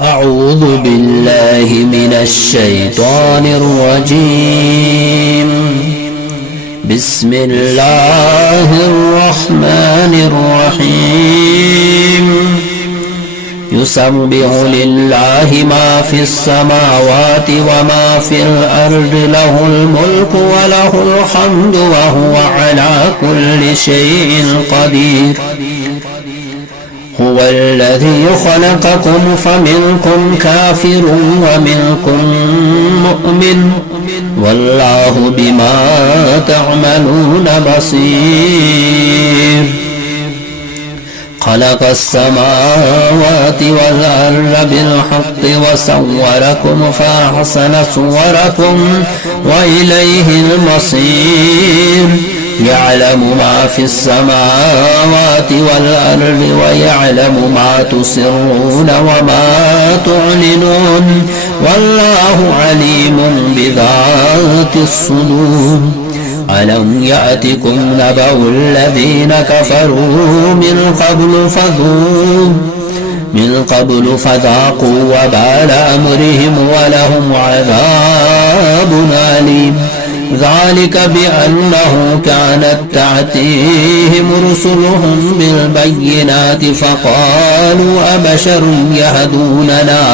أعوذ بالله من الشيطان الرجيم. بسم الله الرحمن الرحيم. يسبح لله ما في السماوات وما في الأرض له الملك وله الحمد وهو على كل شيء قدير. هو الذي خلقكم فمنكم كافر ومنكم مؤمن والله بما تعملون بصير. خلق السماوات والأرض بالحق وصوركم فأحسن صوركم وإليه المصير. يعلم ما في السماوات والأرض ويعلم ما تسرون وما تعلنون والله عليم بذات الصدور. ألم يأتكم نبأ الذين كفروا من قبل فذاقوا وبال أمرهم ولهم عذاب أليم. ذلك بأنه كانت تأتيهم رسلهم بالبينات فقالوا أبشر يهدوننا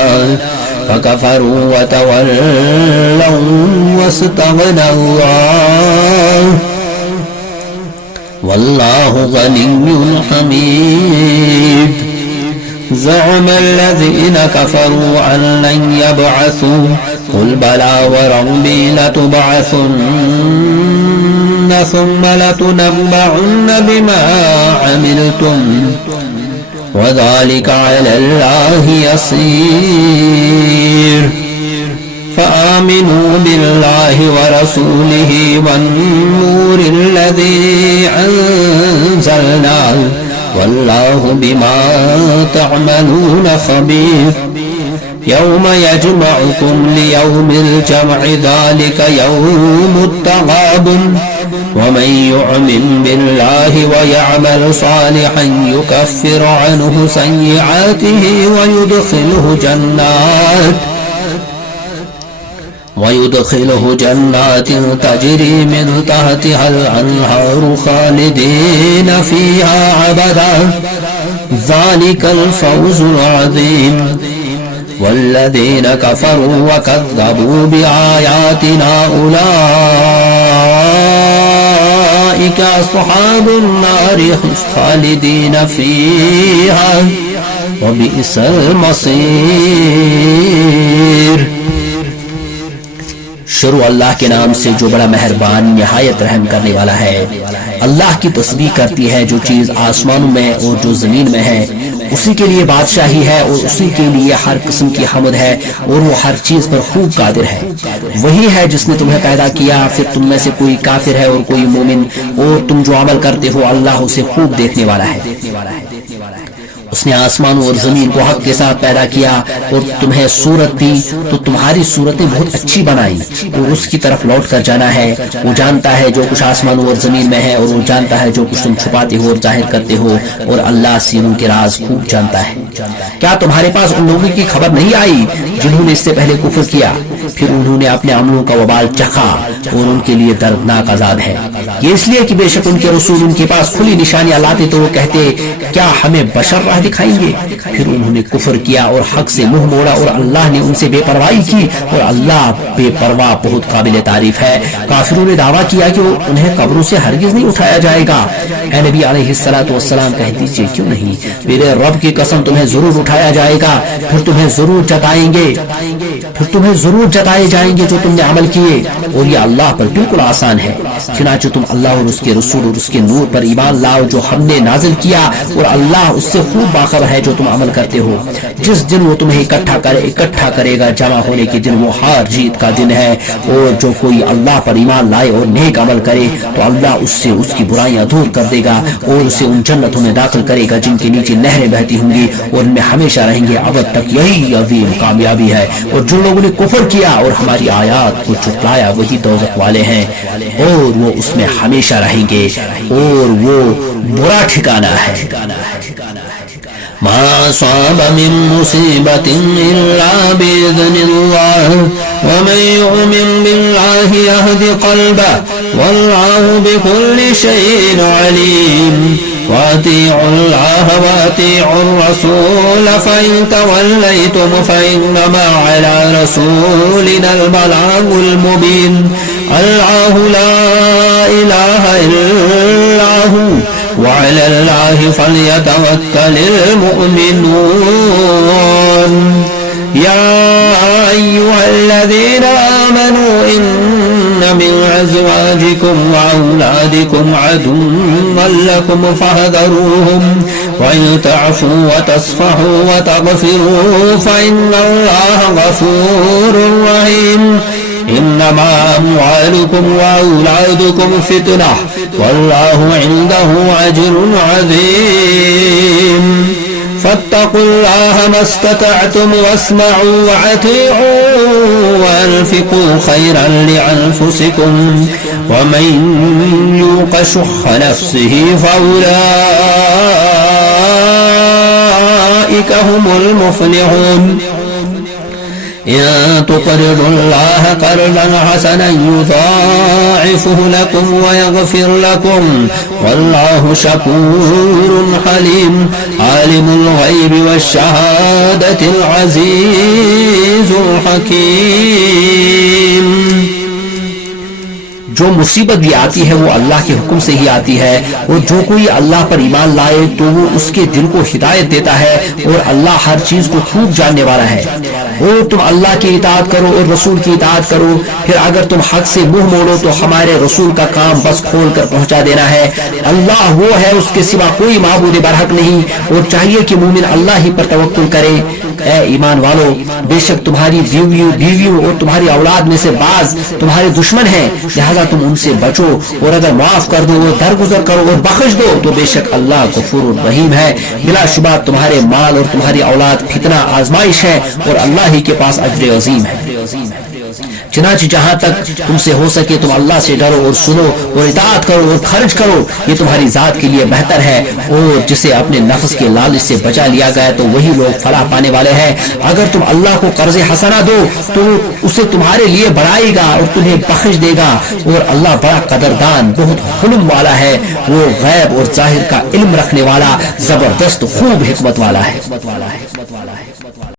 فكفروا وتولوا واستغنى الله والله غني حميد. زعم الذين كفروا أن لن يبعثوا قل بلى وربي لتبعثن ثم لتنبعن بما عملتم وذلك على الله يسير. فآمنوا بالله ورسوله والنور الذي أنزلنا والله بما تعملون خبير. يوم يجمعكم ليوم الجمع ذلك يوم التغابن. ومن يؤمن بالله ويعمل صالحا يكفر عنه سيئاته ويدخله جنات تجري من تحتها الأنهار خالدين فيها أبدا ذلك الفوز العظيم. والذين كفروا وكذبوا بآياتنا أولئك أصحاب النار خالدين فيها وبئس المصير. شروع اللہ کے نام سے جو بڑا مہربان نہایت رحم کرنے والا ہے. اللہ کی تسبیح کرتی ہے جو چیز آسمانوں میں اور جو زمین میں ہے. اسی کے لیے بادشاہی ہے اور اسی کے لیے ہر قسم کی حمد ہے اور وہ ہر چیز پر خوب قادر ہے. وہی ہے جس نے تمہیں پیدا کیا پھر تم میں سے کوئی کافر ہے اور کوئی مومن اور تم جو عمل کرتے ہو اللہ اسے خوب دیکھنے والا ہے. اس نے آسمان اور زمین کو حق کے ساتھ پیدا کیا اور تمہیں صورت دی تو تمہاری صورتیں بہت اچھی بنائی اور اس کی طرف لوٹ کر جانا ہے. وہ جانتا ہے جو کچھ آسمان اور زمین میں ہے اور وہ جانتا ہے جو کچھ تم چھپاتے ہو اور ظاہر کرتے ہو اور اللہ سینوں کے راز خوب جانتا ہے. کیا تمہارے پاس ان لوگوں کی خبر نہیں آئی جنہوں نے اس سے پہلے کفر کیا پھر انہوں نے اپنے عملوں کا وبال چکھا اور ان کے لیے دردناک عذاب ہے. یہ اس لیے کہ بے شک ان کے رسول ان کے پاس کھلی نشانیاں لاتے تو وہ کہتے کیا ہمیں بشر راہ دکھائیں گے. پھر انہوں نے کفر کیا اور حق سے منہ موڑا اور اللہ نے ان سے بے پرواہی کی اور اللہ بے پرواہ بہت قابل تعریف ہے. کافروں نے دعویٰ کیا کہ انہیں قبروں سے ہرگز نہیں اٹھایا جائے گا. اے نبی علیہ السلام کہہ دیجیے کیوں نہیں میرے رب کی قسم تمہیں ضرور اٹھایا جائے گا پھر تمہیں ضرور جتائے جائیں گے جو تم نے عمل کیے اور یہ اللہ پر بالکل آسان ہے. چنانچہ تم اللہ اور اس کے رسول اور اس کے نور پر ایمان لاؤ جو ہم نے نازل کیا اور اللہ اس سے خوب باخبر ہے جو تم عمل کرتے ہو. جس دن وہ تمہیں اکٹھا کرے گا جمع ہونے کے دن وہ ہار جیت کا دن ہے. اور جو کوئی اللہ پر ایمان لائے اور نیک عمل کرے تو اللہ اس سے اس کی برائیاں دور کر دے گا اور اسے ان جنتوں میں داخل کرے گا جن کے نیچے نہریں بہتی ہوں گی اور ان میں ہمیشہ رہیں گے ابد تک. یہی عظیم کامیابی ہے. اور جن لوگوں نے کفر کیا اور ہماری آیات کو جھٹلایا وہی دوزخ والے ہیں اور وہ اس میں ہمیشہ رہیں گے اور وہ برا ٹھکانہ ہے. ما أصاب من مصيبة إلا بإذن الله ومن يؤمن بالله يهد قلبه والله بكل شيء عليم وأطيعوا الله وأطيعوا الرسول فإن توليتم فإنما على رسولنا البلاغ المبين الله لا إله إلا هو وعلى الله فليتوكل المؤمنون يا أيها الذين آمنوا إن من أزواجكم وأولادكم عدوا لكم فاحذروهم وإن تعفوا وتصفحوا وتغفروا فإن الله غفور رحيم إنما أموالكم وأولادكم فتنة والله عنده أجر عظيم فاتقوا الله ما استطعتم واسمعوا وأطيعوا وأنفقوا خيرا لأنفسكم ومن يوق شح نفسه فأولئك هم المفلحون إن تقرضوا الله قرضا حسنا يضاعفه لكم ويغفر لكم والله شكور حليم عالم الغيب والشهادة العزيز الحكيم جو مصیبت بھی آتی ہے وہ اللہ کے حکم سے ہی آتی ہے اور جو کوئی اللہ پر ایمان لائے تو وہ اس کے دل کو ہدایت دیتا ہے اور اللہ ہر چیز کو خوب جاننے والا ہے اور تم اللہ کی اطاعت کرو اور رسول کی اطاعت کرو پھر اگر تم حق سے منہ موڑو تو ہمارے رسول کا کام بس کھول کر پہنچا دینا ہے اللہ وہ ہے اس کے سوا کوئی معبود برحق نہیں اور چاہیے کہ مومن اللہ ہی پر توکل کرے اے ایمان والو بے شک تمہاری بیویوں اور تمہاری اولاد میں سے بعض تمہارے دشمن ہیں لہذا تم ان سے بچو اور اگر معاف کر دو اور درگزر کرو اور بخش دو تو بے شک اللہ غفور الرحیم ہے بلا شبہ تمہارے مال اور تمہاری اولاد فتنہ آزمائش ہے اور اللہ ہی کے پاس اجر عظیم ہے چنانچہ جہاں تک تم سے ہو سکے تم اللہ سے ڈرو اور سنو اور اطاعت کرو اور خرچ کرو یہ تمہاری ذات کے لیے بہتر ہے اور جسے اپنے نفس کے لالچ سے بچا لیا گیا تو وہی لوگ فلاح پانے والے ہیں اگر تم اللہ کو قرض حسنہ دو تو اسے تمہارے لیے بڑھائے گا اور تمہیں بخش دے گا اور اللہ بڑا قدردان بہت حلم والا ہے وہ غیب اور ظاہر کا علم رکھنے والا زبردست خوب حکمت والا ہے